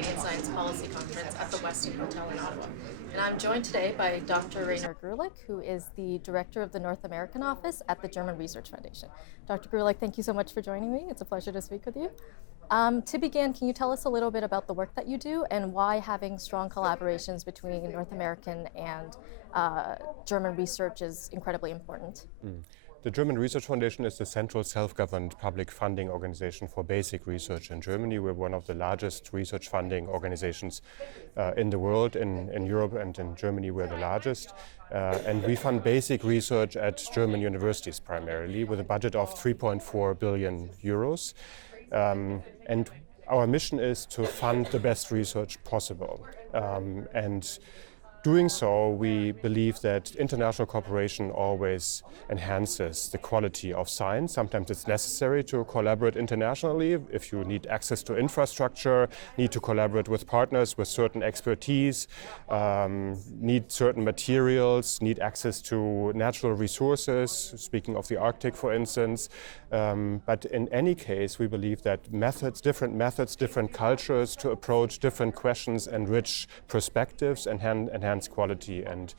Canadian Science Policy Conference at the Westin Hotel in Ottawa. And I'm joined today by Dr. Gruhlich, who is the Director of the North American Office at the German Research Foundation. Dr. Gruhlich, thank you so much for joining me. It's a pleasure to speak with you. To begin, can you tell us a little bit about the work that you do and why having strong collaborations between North American and German research is incredibly important? The German Research Foundation is the central self-governed public funding organization for basic research in Germany. We're one of the largest research funding organizations in the world. In Europe and in Germany, we're the largest. And we fund basic research at German universities primarily with a budget of 3.4 billion euros. And our mission is to fund the best research possible. And doing so, we believe that international cooperation always enhances the quality of science. Sometimes it's necessary to collaborate internationally if you need access to infrastructure, need to collaborate with partners with certain expertise, need certain materials, need access to natural resources, speaking of the Arctic, for instance. But in any case, we believe that different methods, different cultures to approach different questions, enrich perspectives and enhance quality. And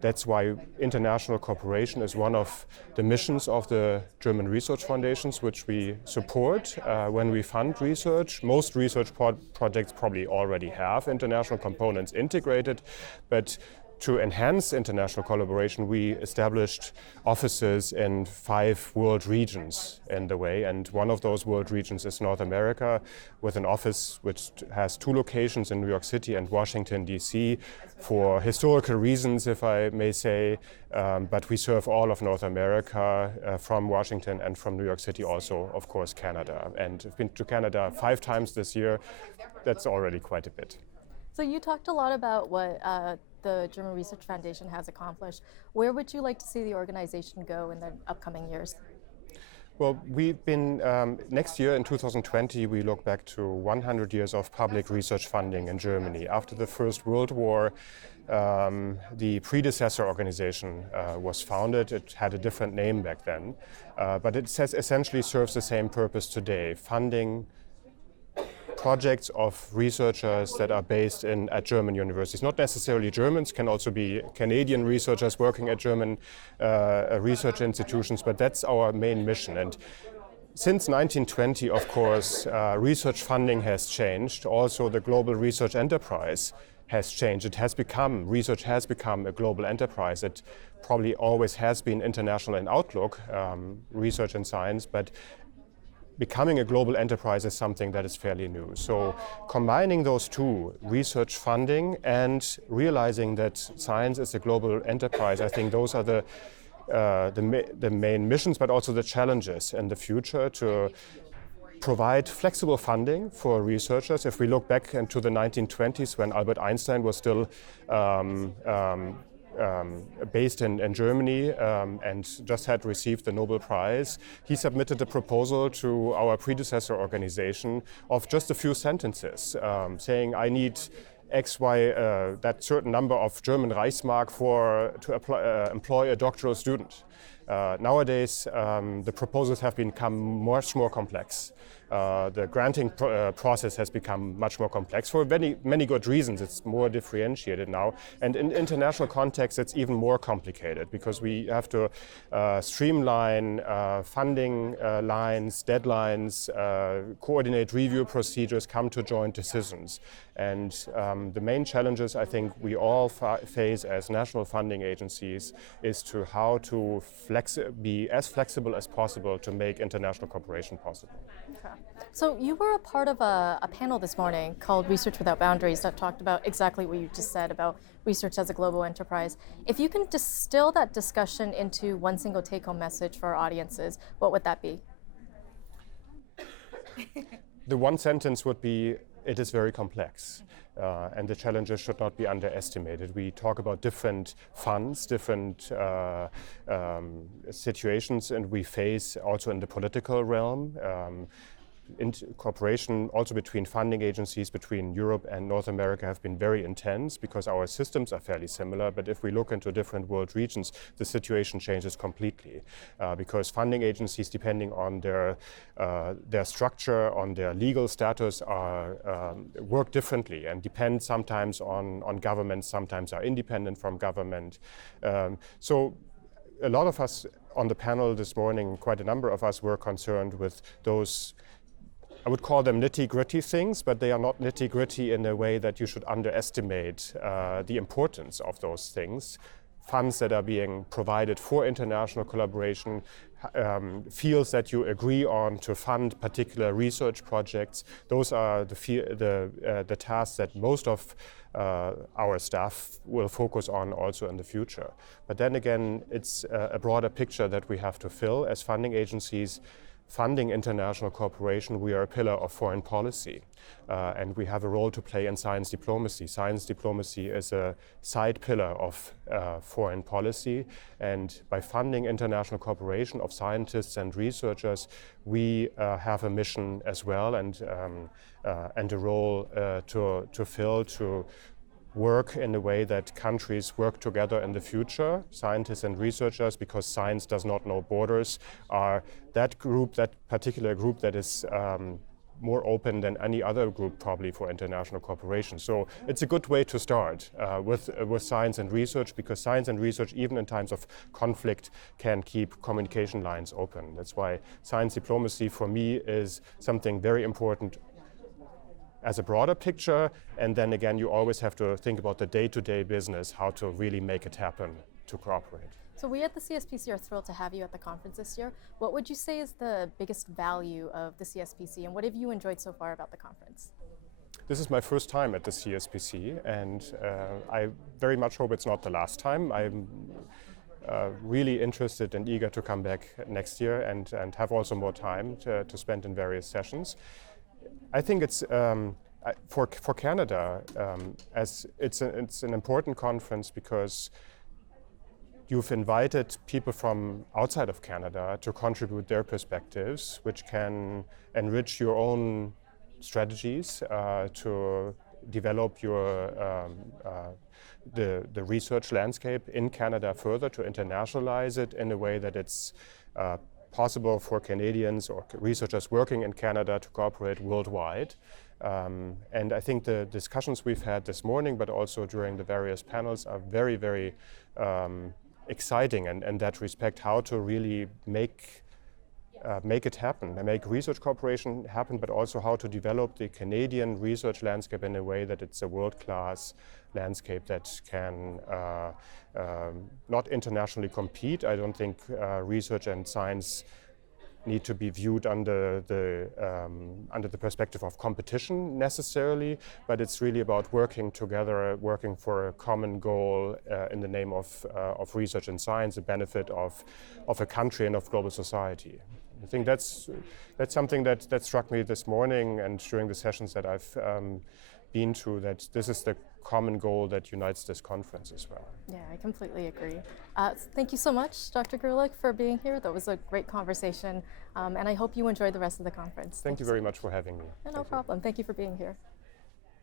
that's why international cooperation is one of the missions of the German Research Foundations, which we support when we fund research. Most research projects probably already have international components integrated, but to enhance international collaboration, we established offices in 5 world regions in the way, and one of those world regions is North America, with an office which has 2 locations in New York City and Washington, D.C., for historical reasons, if I may say, but we serve all of North America from Washington and from New York City, also, of course, Canada. And I've been to Canada 5 times this year. That's already quite a bit. So you talked a lot about what the German Research Foundation has accomplished. Where would you like to see the organization go in the upcoming years? Well, we've been, next year in 2020, we look back to 100 years of public research funding in Germany. After the First World War, the predecessor organization was founded. It had a different name back then, but it essentially serves the same purpose today, funding projects of researchers that are based at German universities. Not necessarily Germans, can also be Canadian researchers working at German research institutions, but that's our main mission. And since 1920, of course, research funding has changed. Also, the global research enterprise has changed. Research has become a global enterprise. It probably always has been international in outlook, research and science, but becoming a global enterprise is something that is fairly new. So combining those two, research funding and realizing that science is a global enterprise, I think those are the main missions, but also the challenges in the future to provide flexible funding for researchers. If we look back into the 1920s, when Albert Einstein was still based in Germany and just had received the Nobel Prize, he submitted a proposal to our predecessor organization of just a few sentences saying, I need X, Y, that certain number of German Reichsmark to employ a doctoral student. Nowadays, the proposals have become much more complex. The granting process has become much more complex for many good reasons. It's more differentiated now. And in international context, it's even more complicated because we have to streamline funding lines, deadlines, coordinate review procedures, come to joint decisions. And the main challenges I think we all face as national funding agencies is to how to be as flexible as possible to make international cooperation possible. Okay. So you were a part of a panel this morning called Research Without Boundaries that talked about exactly what you just said about research as a global enterprise. If you can distill that discussion into one single take-home message for our audiences, what would that be? The one sentence would be, it is very complex, and the challenges should not be underestimated. We talk about different funds, different situations, and we face also in the political realm. cooperation also between funding agencies between Europe and North America have been very intense because our systems are fairly similar. But if we look into different world regions, the situation changes completely because funding agencies, depending on their structure, on their legal status, work differently and depend sometimes on governments, sometimes are independent from government. So a lot of us on the panel this morning, quite a number of us were concerned with those, I would call them nitty-gritty things, but they are not nitty-gritty in a way that you should underestimate the importance of those things. Funds that are being provided for international collaboration, fields that you agree on to fund particular research projects, those are the tasks that most of our staff will focus on also in the future. But then again, it's a broader picture that we have to fill. As funding agencies funding international cooperation, we are a pillar of foreign policy. And we have a role to play in science diplomacy. Science diplomacy is a side pillar of foreign policy. And by funding international cooperation of scientists and researchers, we have a mission as well and a role to fill, to work in a way that countries work together in the future. Scientists and researchers, because science does not know borders, are that group, that particular group that is more open than any other group probably for international cooperation. So it's a good way to start with science and research, because science and research, even in times of conflict, can keep communication lines open. That's why science diplomacy for me is something very important as a broader picture, and then again you always have to think about the day-to-day business, how to really make it happen to cooperate. So we at the CSPC are thrilled to have you at the conference this year. What would you say is the biggest value of the CSPC, and what have you enjoyed so far about the conference? This is my first time at the CSPC, and I very much hope it's not the last time. I'm really interested and eager to come back next year and have also more time to spend in various sessions. I think it's for Canada, as it's an important conference because you've invited people from outside of Canada to contribute their perspectives, which can enrich your own strategies to develop your the research landscape in Canada further, to internationalize it in a way that it's possible for Canadians or researchers working in Canada to cooperate worldwide. And I think the discussions we've had this morning, but also during the various panels, are very, very exciting in that respect, how to really make it happen and make research cooperation happen, but also how to develop the Canadian research landscape in a way that it's a world-class landscape that can not internationally compete. I don't think research and science need to be viewed under the perspective of competition necessarily, but it's really about working together, working for a common goal in the name of research and science, the benefit of a country and of global society. I think that's something that struck me this morning and during the sessions that I've been to, that this is the common goal that unites this conference as well. Yeah, I completely agree. Thank you so much, Dr. Gruhlich, for being here. That was a great conversation, and I hope you enjoy the rest of the conference. Thank you very much for having me. No problem. Thank you for being here.